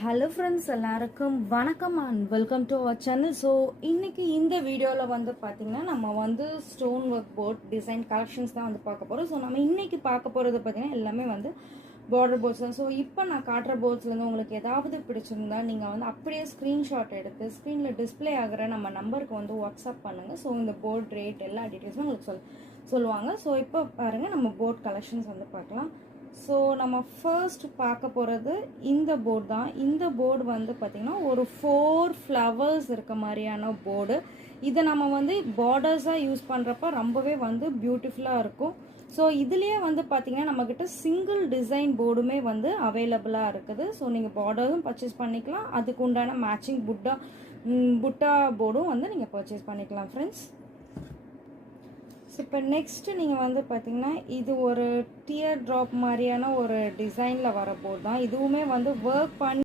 Hello friends, எல்லாருக்கும் வணக்கம் and welcome to our channel. So இன்றைக்கி இந்த வீடியோவில் வந்து பார்த்திங்கன்னா நம்ம வந்து stone work board design collections தான் வந்து பார்க்க போகிறோம். ஸோ நம்ம இன்றைக்கி பார்க்க போகிறது பார்த்திங்கன்னா எல்லாமே வந்து பார்டர் போர்ட்ஸ் தான். ஸோ இப்போ நான் காட்டுற போர்ட்ஸ்லேருந்து உங்களுக்கு ஏதாவது பிடிச்சிருந்தா நீங்கள் வந்து அப்படியே ஸ்க்ரீன்ஷாட் எடுத்து ஸ்க்ரீனில் டிஸ்பிளே ஆகிற நம்ம நம்பருக்கு வந்து வாட்ஸ்அப் பண்ணுங்கள். ஸோ இந்த போர்ட் ரேட் எல்லா டீட்டெயில்ஸும் உங்களுக்கு சொல்லுவாங்க. ஸோ இப்போ பாருங்கள், நம்ம போர்ட் கலெக்ஷன்ஸ் வந்து பார்க்கலாம். ஸோ நம்ம ஃபர்ஸ்ட் பார்க்க போகிறது இந்த போர்டு தான். இந்த போர்டு வந்து பார்த்திங்கன்னா ஒரு 4 ஃப்ளவர்ஸ் இருக்க மாதிரியான போர்டு. இதை நம்ம வந்து பார்டர்ஸாக யூஸ் பண்ணுறப்ப ரொம்பவே வந்து பியூட்டிஃபுல்லாக இருக்கும். ஸோ இதுலேயே வந்து பார்த்திங்கன்னா நம்மக்கிட்ட சிங்கிள் டிசைன் போர்டுமே வந்து அவைலபிளாக இருக்குது. ஸோ நீங்கள் பார்டரும் பர்ச்சேஸ் பண்ணிக்கலாம், அதுக்கு உண்டான மேட்சிங் புட்டா போர்டும் வந்து நீங்கள் பர்ச்சேஸ் பண்ணிக்கலாம் ஃப்ரெண்ட்ஸ். ஸோ இப்போ நெக்ஸ்ட்டு நீங்கள் வந்து பார்த்திங்கன்னா இது ஒரு டியர் ட்ராப் மாதிரியான ஒரு டிசைனில் வர போர்டு தான். இதுவுமே வந்து ஒர்க் பண்ணி